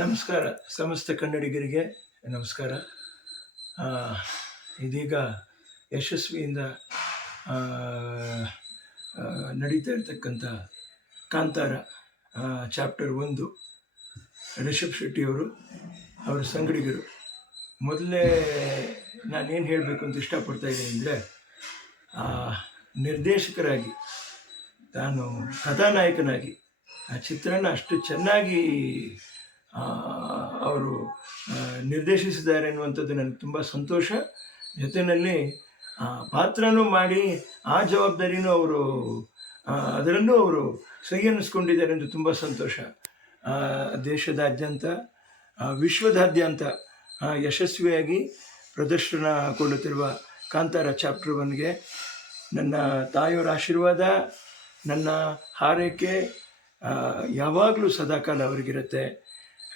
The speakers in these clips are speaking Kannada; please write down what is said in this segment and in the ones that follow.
ನಮಸ್ಕಾರ. ಸಮಸ್ತ ಕನ್ನಡಿಗರಿಗೆ ನಮಸ್ಕಾರ. ಆ, ಇದೀಗ ಯಶಸ್ವಿಯಿಂದ ಆ, ಆ, ನಡೀತಾ ಇರ್ತಕ್ಕಂಥ ಕಾಂತಾರ ಚಾಪ್ಟರ್ 1 ರಿಷಬ್ ಶೆಟ್ಟಿಯವರು ಅವರ ಸಂಗಡಿಗರು. ಮೊದಲೇ ನಾನೇನು ಹೇಳಬೇಕು ಅಂತ ಇಷ್ಟಪಡ್ತಾ ಇದ್ದೀನಿ ಅಂದರೆ, ನಿರ್ದೇಶಕರಾಗಿ ತಾನು ಕಥಾನಾಯಕನಾಗಿ ಆ ಚಿತ್ರನ ಅಷ್ಟು ಚೆನ್ನಾಗಿ ಅವರು ನಿರ್ದೇಶಿಸಿದ್ದಾರೆ ಅನ್ನುವಂಥದ್ದು ನನಗೆ ತುಂಬ ಸಂತೋಷ. ಜೊತೆಯಲ್ಲಿ ಪಾತ್ರನೂ ಮಾಡಿ ಆ ಜವಾಬ್ದಾರಿನೂ ಅವರು ಅದರಲ್ಲೂ ಅವರು ಸೈ ಅನ್ನಿಸ್ಕೊಂಡಿದ್ದಾರೆ ಎಂದು ತುಂಬ ಸಂತೋಷ. ದೇಶದಾದ್ಯಂತ ವಿಶ್ವದಾದ್ಯಂತ ಯಶಸ್ವಿಯಾಗಿ ಪ್ರದರ್ಶನಗೊಳ್ಳುತ್ತಿರುವ ಕಾಂತಾರ ಚಾಪ್ಟರ್ 1ಗೆ ನನ್ನ ತಾಯಿಯವರ ಆಶೀರ್ವಾದ, ನನ್ನ ಹಾರೈಕೆ ಯಾವಾಗಲೂ ಸದಾಕಾಲ ಅವರಿಗಿರುತ್ತೆ.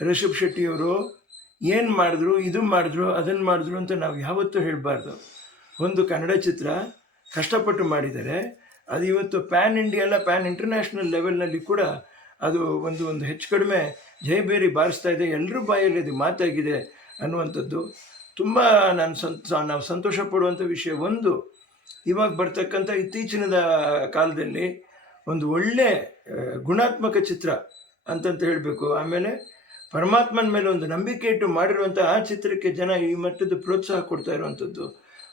ರಿಷಬ್ ಶೆಟ್ಟಿಯವರು ಏನು ಮಾಡಿದ್ರು, ಇದು ಮಾಡಿದ್ರು, ಅದನ್ನು ಮಾಡಿದ್ರು ಅಂತ ನಾವು ಯಾವತ್ತೂ ಹೇಳಬಾರ್ದು. ಒಂದು ಕನ್ನಡ ಚಿತ್ರ ಕಷ್ಟಪಟ್ಟು ಮಾಡಿದ್ದಾರೆ, ಅದು ಇವತ್ತು ಪ್ಯಾನ್ ಇಂಡಿಯಾ ಅಲ್ಲ, ಪ್ಯಾನ್ ಇಂಟರ್ನ್ಯಾಷನಲ್ ಲೆವೆಲ್ನಲ್ಲಿ ಕೂಡ ಅದು ಒಂದು ಹೆಚ್ಚು ಕಡಿಮೆ ಜಯಬೇರಿ ಬಾರಿಸ್ತಾ ಇದೆ. ಎಲ್ಲರೂ ಬಾಯಲ್ಲಿ ಅದು ಮಾತಾಗಿದೆ ಅನ್ನುವಂಥದ್ದು ತುಂಬ ನಾವು ಸಂತೋಷ ಪಡುವಂಥ ವಿಷಯ. ಒಂದು ಇವಾಗ ಬರ್ತಕ್ಕಂಥ ಇತ್ತೀಚಿನ ಕಾಲದಲ್ಲಿ ಒಂದು ಒಳ್ಳೆ ಗುಣಾತ್ಮಕ ಚಿತ್ರ ಅಂತಂತ ಹೇಳಬೇಕು. ಆಮೇಲೆ ಪರಮಾತ್ಮನ ಮೇಲೆ ಒಂದು ನಂಬಿಕೆ ಇಟ್ಟು ಮಾಡಿರುವಂಥ ಆ ಚಿತ್ರಕ್ಕೆ ಜನ ಈ ಮಟ್ಟದ ಪ್ರೋತ್ಸಾಹ ಕೊಡ್ತಾ ಇರುವಂಥದ್ದು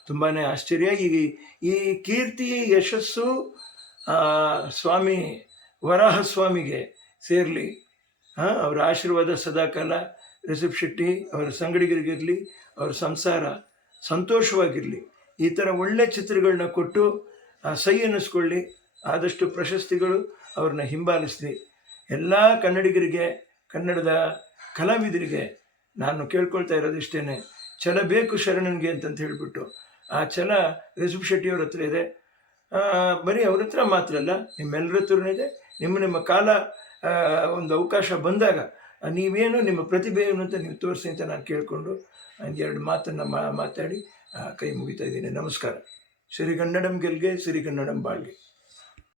ತುಂಬಾ ಆಶ್ಚರ್ಯ. ಈ ಕೀರ್ತಿ ಯಶಸ್ಸು ಸ್ವಾಮಿ ವರಾಹಸ್ವಾಮಿಗೆ ಸೇರಲಿ. ಅವರ ಆಶೀರ್ವಾದ ಸದಾಕಾಲ ರಿಷಬ್ ಶೆಟ್ಟಿ ಅವರ ಸಂಗಡಿಗರಿಗಿರಲಿ, ಅವರ ಸಂಸಾರ ಸಂತೋಷವಾಗಿರಲಿ. ಈ ಥರ ಒಳ್ಳೆ ಚಿತ್ರಗಳನ್ನ ಕೊಟ್ಟು ಸೈ ಅನ್ನಿಸ್ಕೊಳ್ಳಿ. ಆದಷ್ಟು ಪ್ರಶಸ್ತಿಗಳು ಅವ್ರನ್ನ ಹಿಂಬಾಲಿಸಲಿ. ಎಲ್ಲ ಕನ್ನಡಿಗರಿಗೆ, ಕನ್ನಡದ ಕಲಾವಿದರಿಗೆ ನಾನು ಕೇಳ್ಕೊಳ್ತಾ ಇರೋದಿಷ್ಟೇ, ಛಲ ಬೇಕು ಶರಣನಿಗೆ ಅಂತಂತ ಹೇಳಿಬಿಟ್ಟು. ಆ ಛಲ ರಿಷಬ್ ಶೆಟ್ಟಿಯವ್ರ ಹತ್ರ ಇದೆ. ಬರೀ ಅವ್ರ ಹತ್ರ ಮಾತ್ರ ಅಲ್ಲ, ನಿಮ್ಮೆಲ್ಲರ ಹತ್ರನೂ ಇದೆ. ನಿಮ್ಮ ಕಾಲ ಒಂದು ಅವಕಾಶ ಬಂದಾಗ ನೀವೇನು ನಿಮ್ಮ ಪ್ರತಿಭೆ ಏನು ಅಂತ ನೀವು ತೋರಿಸಿ ಅಂತ ನಾನು ಕೇಳಿಕೊಂಡು ಎರಡು ಮಾತನ್ನು ಮಾತಾಡಿ ಕೈ ಮುಗಿತಾ ಇದ್ದೀನಿ. ನಮಸ್ಕಾರ. ಸಿರಿಗನ್ನಡಂ ಗೆಲ್ಗೆ, ಸಿರಿಗನ್ನಡಂ ಬಾಳ್ಗೆ.